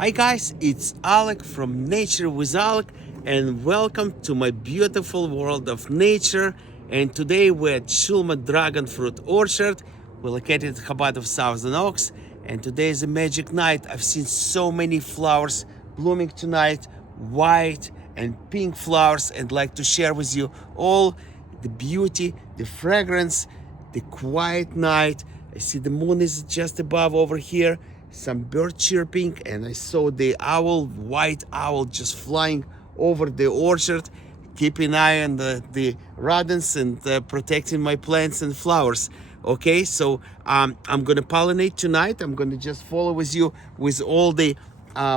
Hi guys, it's Alik from NatureWithAlik and welcome to my beautiful world of nature. And today we're at Shulman Dragon Fruit Orchard. We're located in Chabad of Thousand Oaks, and today is a magic night. I've seen so many flowers blooming tonight, white and pink flowers, and I'd like to share with you all the beauty, the fragrance, the quiet night. I see the moon is just above over here, some bird chirping, and I saw the owl, white owl, just flying over the orchard, keeping an eye on the rodents and protecting my plants and flowers. Okay, so I'm gonna pollinate tonight. I'm gonna just follow with you with all the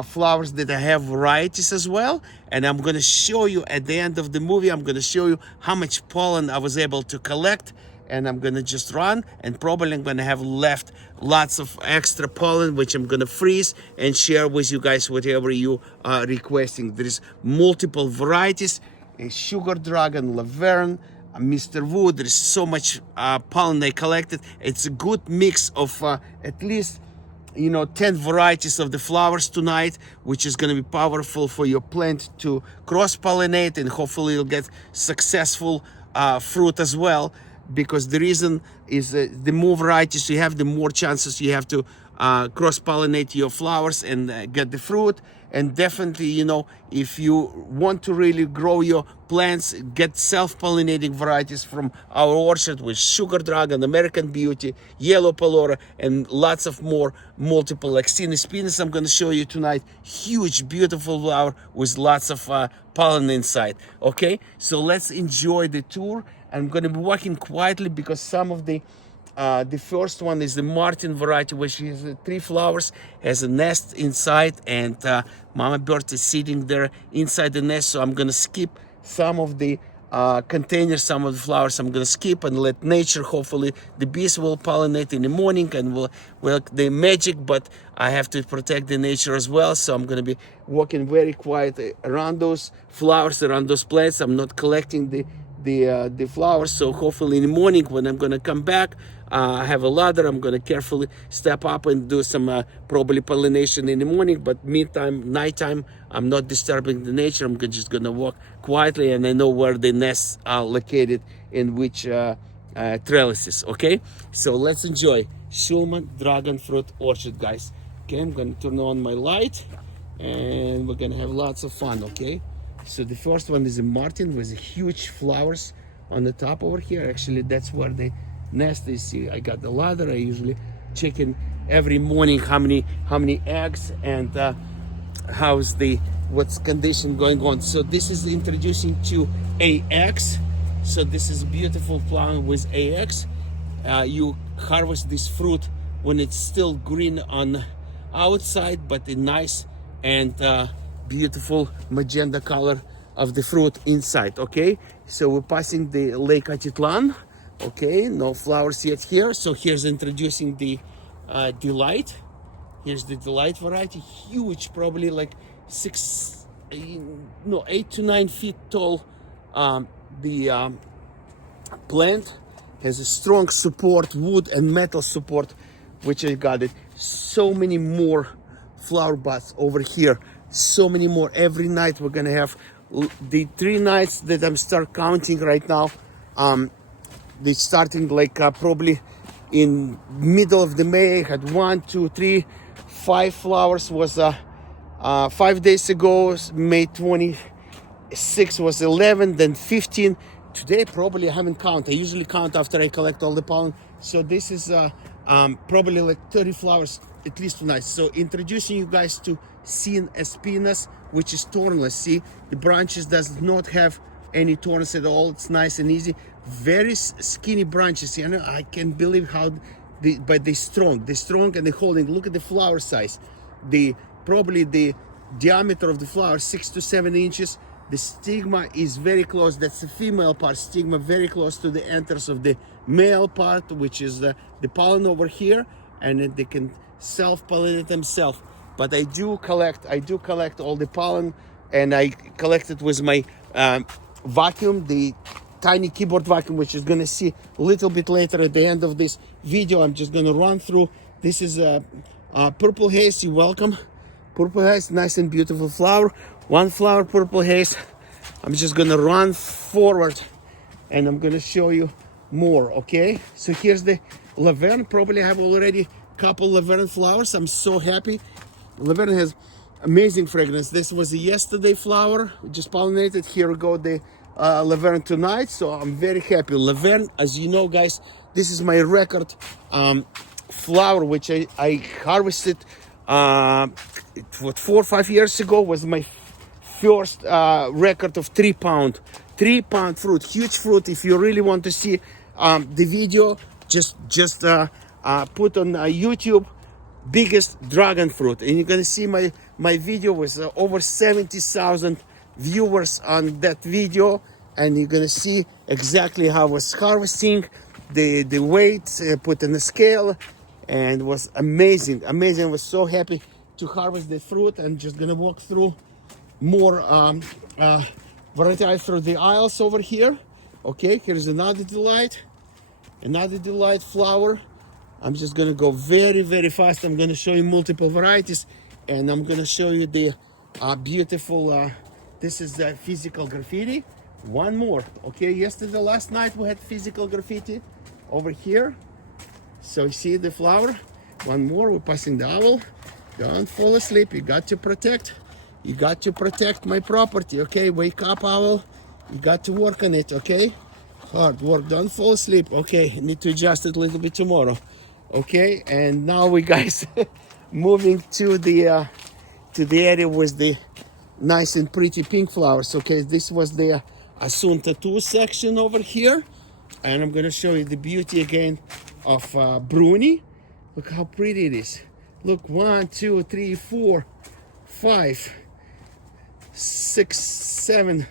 flowers that I have varieties as well, and I'm gonna show you at the end of the movie, I'm gonna show you how much pollen I was able to collect. And I'm gonna just run, and probably I'm gonna have left lots of extra pollen, which I'm gonna freeze and share with you guys whatever you are requesting. There is multiple varieties: a sugar dragon, laverne, Mr. Wood. There is so much pollen I collected. It's a good mix of at least 10 varieties of the flowers tonight, which is going to be powerful for your plant to cross-pollinate, and hopefully you'll get successful fruit as well. Because the reason is the more varieties you have, the more chances you have to cross-pollinate your flowers and get the fruit. And definitely, if you want to really grow your plants, get self-pollinating varieties from our orchard with Sugar Dragon, American Beauty, Yellow Palora, and lots of more multiple, like Spinus I'm going to show you tonight. Huge, beautiful flower with lots of pollen inside. Okay, so let's enjoy the tour. I'm going to be walking quietly because some of the first one is the Martin variety, which is 3 flowers, has a nest inside, and mama bird is sitting there inside the nest. So I'm going to skip some of the containers, some of the flowers I'm going to skip and let nature, hopefully the bees will pollinate in the morning and will the magic, but I have to protect the nature as well. So I'm going to be walking very quiet around those flowers, around those plants. I'm not collecting the flowers, so hopefully in the morning when I'm gonna come back, I have a ladder. I'm gonna carefully step up and do some probably pollination in the morning, but meantime, nighttime, I'm not disturbing the nature. I'm just gonna walk quietly, and I know where the nests are located in which trellises. Okay, so let's enjoy Shulman Dragon Fruit Orchard, guys. Okay, I'm gonna turn on my light and we're gonna have lots of fun. Okay, so the first one is a Martin with huge flowers on the top over here. Actually, that's where the nest is. See, I got the ladder. I usually check in every morning how many eggs and what's condition going on. So this is introducing to AX. So this is a beautiful plant with AX. You harvest this fruit when it's still green on outside, but a nice and beautiful magenta color of the fruit inside. Okay, so we're passing the Lake Atitlan. Okay, no flowers yet here. So here's introducing the Delight. Here's the Delight variety, huge, probably like 8 to 9 feet tall. The plant has a strong support, wood and metal support, which I got it. So many more flower buds over here, so many more. Every night we're gonna have the 3 nights that I'm start counting right now. They starting like probably in middle of the May. I had 1, 2, 3, 5 flowers was 5 days ago. May 26 was 11, then 15. Today probably I haven't counted. I usually count after I collect all the pollen. So this is probably like 30 flowers at least tonight. So introducing you guys to Sin Espinas, which is thornless. See, the branches does not have any thorns at all. It's nice and easy. Very skinny branches. I can't believe how but they're strong and they're holding. Look at the flower size. Probably the diameter of the flower 6 to 7 inches. The stigma is very close. That's the female part stigma, very close to the anthers of the male part, which is the pollen over here, and then they can self-pollinate themselves. But I do collect all the pollen, and I collect it with my vacuum, the tiny keyboard vacuum, which is gonna see a little bit later at the end of this video. I'm just gonna run through. This is a purple haze. You're welcome. Purple haze, nice and beautiful flower. One flower, purple haze. I'm just gonna run forward and I'm gonna show you more, okay? So here's the laverne. Probably have already couple laverne flowers. I'm so happy. Laverne has amazing fragrance. This was a yesterday flower, we just pollinated. Here we go, the laverne tonight. So I'm very happy. Laverne, as you know, guys, this is my record flower, which I harvested what 4 or 5 years ago. Was my first record of 3 pound fruit, huge fruit. If you really want to see the video, just put on YouTube biggest dragon fruit, and you're gonna see my video with over 70,000 viewers on that video, and you're gonna see exactly how I was harvesting, the weight put in the scale, and it was amazing. I was so happy to harvest the fruit. I'm just gonna walk through more variety through the aisles over here. Okay, here's another delight flower. I'm just gonna go very fast. I'm gonna show you multiple varieties, and I'm gonna show you the beautiful this is the physical graffiti. One more, okay? Last night we had physical graffiti over here. So you see the flower. One more, we're passing the owl. Don't fall asleep. You got to protect my property, okay? Wake up, owl. You got to work on it, okay? Hard work. Don't fall asleep. Okay, need to adjust it a little bit tomorrow. Okay, and now we guys moving to the area with the nice and pretty pink flowers. Okay, this was the Asunta 2 section over here, and I'm gonna show you the beauty again of Bruni. Look how pretty it is. Look, 1, 2, 3, 4, 5, 6, 7.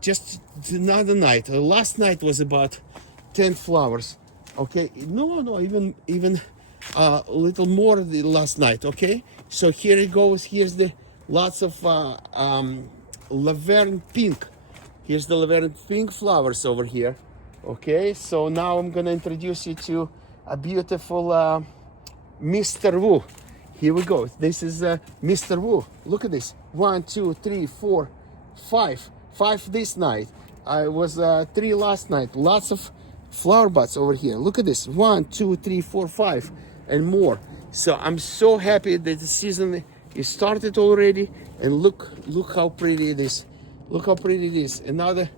Just another night. Last night was about 10 flowers. Okay, no, even a little more the last night. Okay, so here it goes. Here's the lots of laverne pink. Here's the laverne pink flowers over here. Okay, so now I'm gonna introduce you to a beautiful Mr. Wu. Here we go. This is Mr. Wu. Look at this. 1, 2, 3, 4, 5. 5 this night. I was 3 last night. Lots of flower buds over here. Look at this. 1, 2, 3, 4, 5, and more. So I'm so happy that the season is started already. And look how pretty it is. Look how pretty it is. Another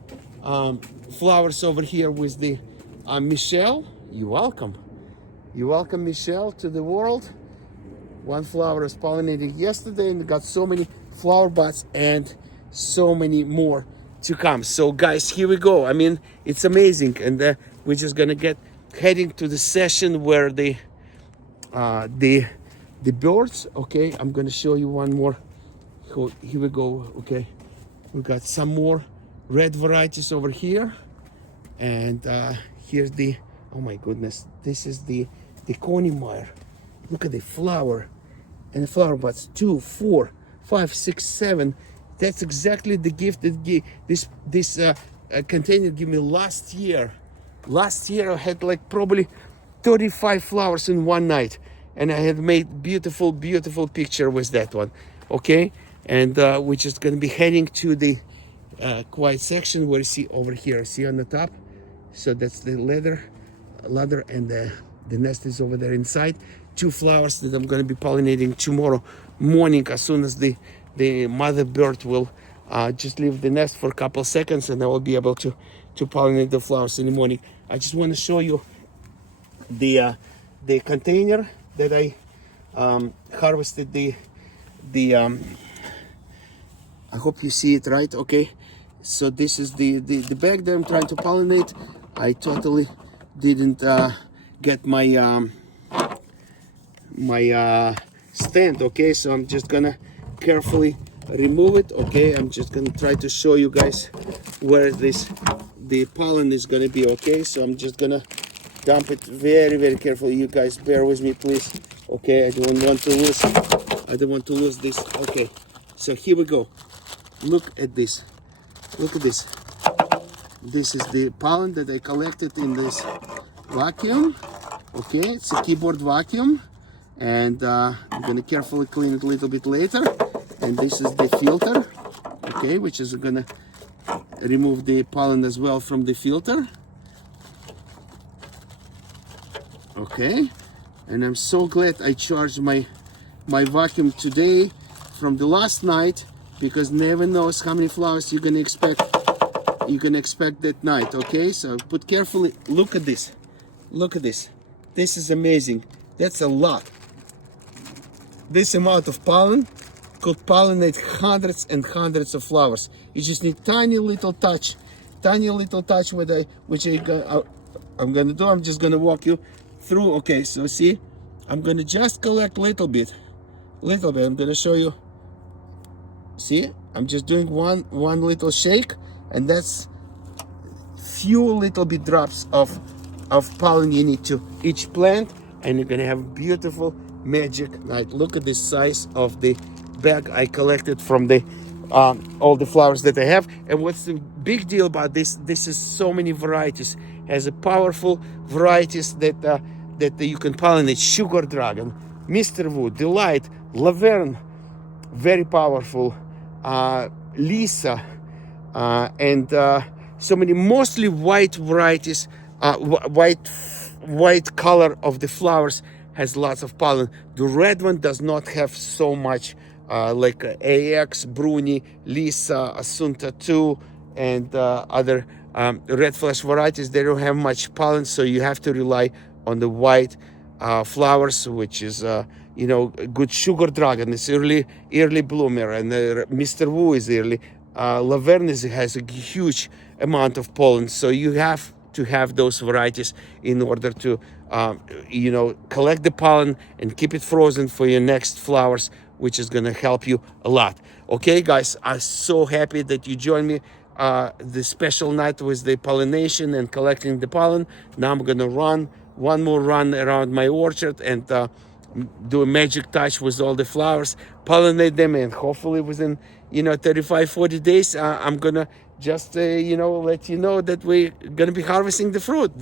flowers over here with the Michelle. You're welcome. You're welcome, Michelle, to the world. One flower was pollinated yesterday, and we got so many flower buds and so many more to come. So guys, here we go. I mean, it's amazing, and we're just gonna get heading to the session where the birds. Okay, I'm gonna show you one more. Here we go. Okay, we got some more red varieties over here, and here's the, oh my goodness, this is the Coneymeyer. Look at the flower and the flower buds. 2, 4, 5, 6, 7. That's exactly the gift that this container gave me last year. Last year I had like probably 35 flowers in one night, and I had made beautiful picture with that one. Okay, and we're just gonna be heading to the quiet section where you see over here. See on the top. So that's the ladder, and the nest is over there inside. 2 flowers that I'm gonna be pollinating tomorrow morning as soon as the mother bird will just leave the nest for a couple seconds, and I will be able to pollinate the flowers in the morning. I just want to show you the container that I harvested I hope you see it right. Okay, so this is the bag that I'm trying to pollinate. I totally didn't get my stand. Okay, so I'm just gonna carefully remove it. Okay, I'm just gonna try to show you guys where the pollen is gonna be. Okay, so I'm just gonna dump it very carefully. You guys bear with me, please. Okay, I don't want to lose this. Okay, so here we go. Look at this. This is the pollen that I collected in this vacuum. Okay, it's a keyboard vacuum. And I'm gonna carefully clean it a little bit later. And this is the filter, okay, which is gonna remove the pollen as well from the filter. Okay, and I'm so glad I charged my vacuum today from the last night, because never knows how many flowers you're gonna expect that night. Okay, so put carefully. Look at this, look at this. This is amazing. That's a lot. This amount of pollen could pollinate hundreds and hundreds of flowers. You just need tiny little touch which I'm gonna do. I'm just gonna walk you through. Okay, so see, I'm gonna just collect little bit. I'm gonna show you. See, I'm just doing one little shake, and that's few little bit drops of pollen you need to each plant, and you're gonna have a beautiful magic night. Look at the size of the bag I collected from the all the flowers that I have. And what's the big deal about this? This is so many varieties. Has a powerful varieties that you can pollinate. Sugar Dragon, Mr. Wu, Delight, Laverne, very powerful. Lisa, and so many, mostly white varieties. White color of the flowers has lots of pollen. The red one does not have so much, like AX, Bruni, Lisa, Assunta 2, and other red flash varieties. They don't have much pollen, so you have to rely on the white flowers, which is you know, good. Sugar Dragon is early bloomer, and Mr. Wu is early. Laverne has a huge amount of pollen, so you have to have those varieties in order to you know, collect the pollen and keep it frozen for your next flowers, which is going to help you a lot. Okay, guys, I'm so happy that you joined me the special night with the pollination and collecting the pollen. Now I'm going to run one more run around my orchard and do a magic touch with all the flowers, pollinate them, and hopefully within, you know, 35-40 days I'm gonna just you know, let you know that we're gonna be harvesting the fruit.